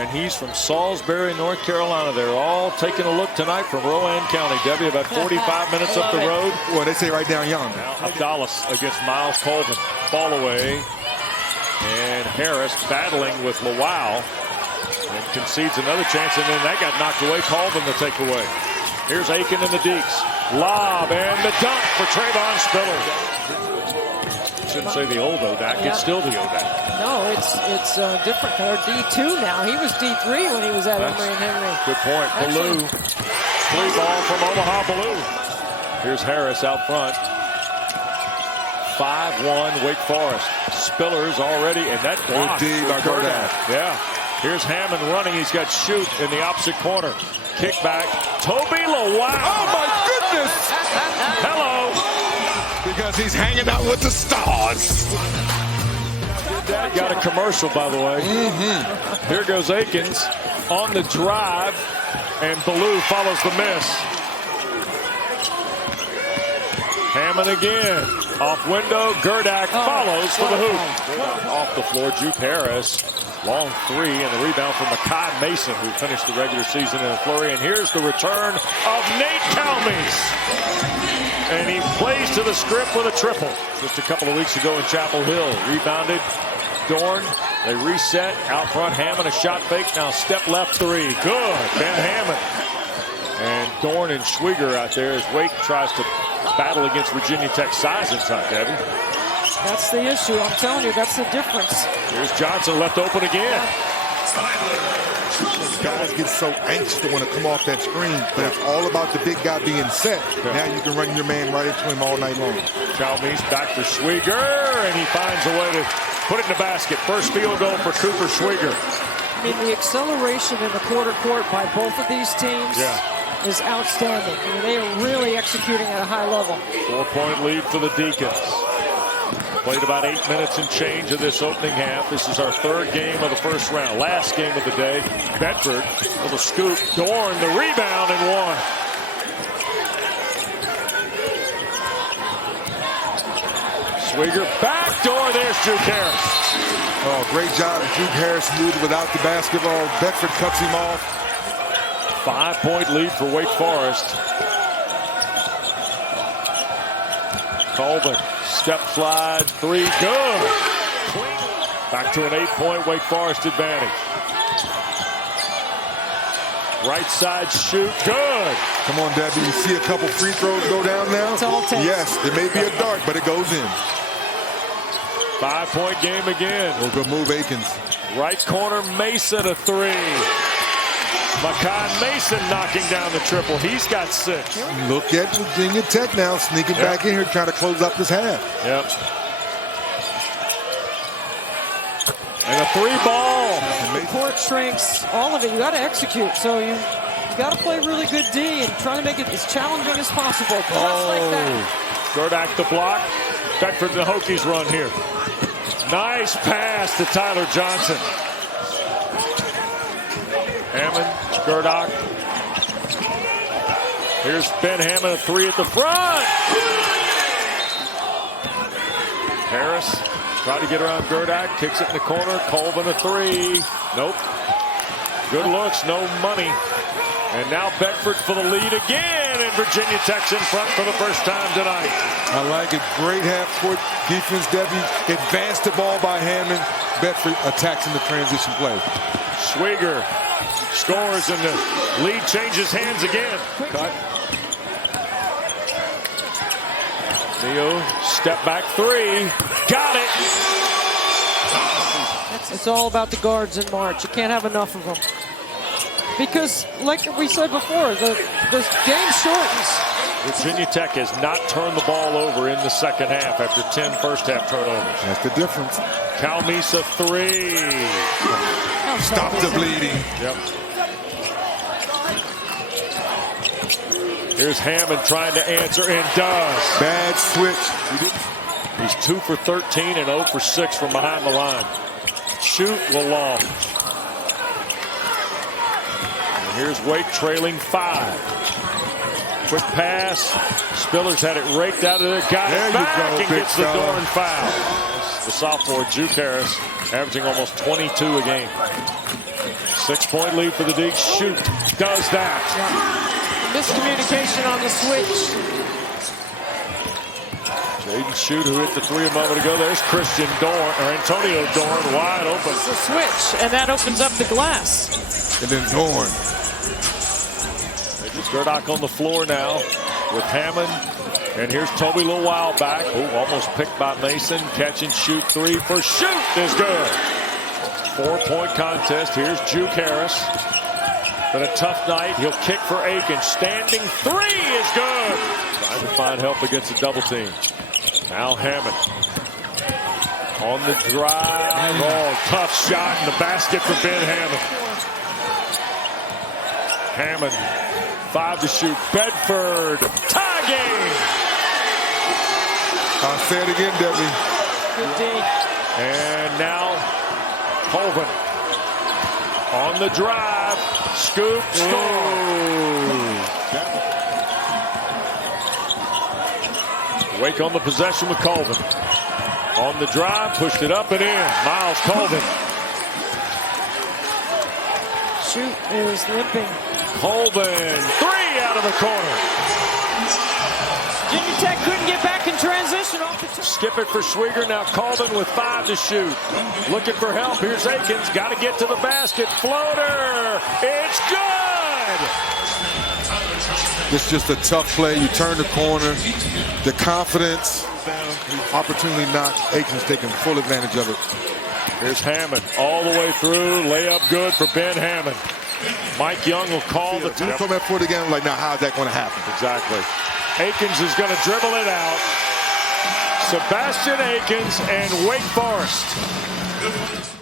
And he's from Salisbury, North Carolina. They're all taking a look tonight from Rowan County. Debbie, about 45 minutes up the road. Well, they say right down yonder. Now Abdallah against Myles Colvin. Ball away. And Harris battling with Lawal. And concedes another chance, and then that got knocked away. Colvin the takeaway. Here's Aiken in the deeks. Lob and the dunk for Tre'Von Spiller. Shouldn't say the old Odak. It's still the Odak. No, it's different. They're D2 now. He was D3 when he was at Emory and Henry. Good point. Ballou. Free ball from Omaha Ballou. Here's Harris out front. 5-1 Wake Forest. Spiller's already, and that block. Yeah. Here's Hammond running. He's got shoot in the opposite corner. Kick back. Toby Lawal. Oh, my goodness. Hello. Because he's hanging out with the stars. That got a commercial, by the way. Here goes Akins on the drive, and Ballou follows the miss. Hammond again. Off window. Gerdak follows for the hoop. Off the floor. Juke Harris. Long three, and the rebound from Mekhi Mason, who finished the regular season in a flurry. And here's the return of Nate Calmes. And he plays to the script with a triple. Just a couple of weeks ago in Chapel Hill. Rebounded. Dorn. They reset. Out front, Hammond, a shot fake. Now step left three. Good. Ben Hammond. And Dorn and Schwieger out there as Wake tries to battle against Virginia Tech size inside, Debbie. That's the issue. I'm telling you, that's the difference. Here's Johnson left open again. Guys get so anxious to want to come off that screen, but it's all about the big guy being set. Now you can run your man right into him all night long. Calmes back to Schwieger, and he finds a way to put it in the basket. First field goal for Cooper Schwieger. I mean, the acceleration in the quarter court by both of these teams is outstanding. I mean, they are really executing at a high level. 4-point lead for the Deacons. Played about 8 minutes and change of this opening half. This is our third game of the first round. Last game of the day. Bedford with a scoop. Dorn the rebound and one. Schwieger backdoor. There's Juke Harris. Oh, great job. Juke Harris moved without the basketball. Bedford cuts him off. 5-point lead for Wake Forest. Colvin. Step slide, three, good. Back to an 8-point Wake Forest advantage. Right side shoot, good. Come on, Debbie, you see a couple free throws go down now? It's all takes. Yes, there may be a dart, but it goes in. 5-point game again. Well, good move, Akins. Right corner, Mason a three. Mekhi Mason knocking down the triple. He's got 6. Look at Virginia Tech now sneaking back in here trying to close up this half. Yep. And a 3-ball. The court shrinks. All of it. You got to execute. So you got to play really good D and try to make it as challenging as possible. Just like that. Gerdak the block. Bedford the Hokies run here. Nice pass to Tyler Johnson. Hammond, Gerdak. Here's Ben Hammond, a three at the front. Harris tried to get around Gerdak, kicks it in the corner. Colvin a three. Nope. Good looks, no money. And now Bedford for the lead again, and Virginia Tech's in front for the first time tonight. I like it. Great half-court defense, Debbie. Advanced the ball by Hammond. Bedford attacks in the transition play. Schwieger scores, and the lead changes hands again. Cut. Neo, step back three. Got it. It's all about the guards in March. You can't have enough of them. Because, like we said before, the game shortens. Virginia Tech has not turned the ball over in the second half after 10 first-half turnovers. That's the difference. Calmes a three. Stop the bleeding. Yep. Here's Hammond trying to answer, and does. Bad switch. He's 2 for 13 and 0 for 6 from behind the line. Shoot, Lalong. And here's Wake trailing 5. Quick pass. Spiller's had it raked out of there. Got it back and gets the Dorn foul. The sophomore, Juke Harris, averaging almost 22 a game. 6-point lead for the Deacs. Shoot does that. Yeah. Miscommunication on the switch. Jaden Shoot, who hit the three a moment ago. There's Antonio Dorn wide open. It's a switch, and that opens up the glass. And then Dorn. Gerdak on the floor now with Hammond. And here's Toby a little while back. Oh, almost picked by Mason. Catch and shoot three for Shoot is good. 4-point contest. Here's Juke Harris. Been a tough night. He'll kick for Akins. Standing three is good. Trying to find help against a double team. Now Hammond on the drive. Oh, tough shot in the basket for Ben Hammond. Hammond, 5 to shoot. Bedford, tie game. I'll say it again, Debbie. Good D. And now Colvin on the drive. Scoop, score. Wake on the possession with Colvin. On the drive, pushed it up and in. Myles Colvin. Shoot is limping. Colvin, 3 out of the corner. Virginia Tech couldn't get back in transition off the Skip it for Schwieger. Now Colvin with 5 to shoot. Looking for help. Here's Akins. Got to get to the basket. Floater. It's good. It's just a tough play. You turn the corner. The confidence. Opportunity knocked. Akins taking full advantage of it. Here's Hammond all the way through. Layup good for Ben Hammond. Mike Young will call the time. Come back for it again. I'm like, now how's that going to happen? Exactly. Akins is going to dribble it out. Sebastian Akins and Wake Forest.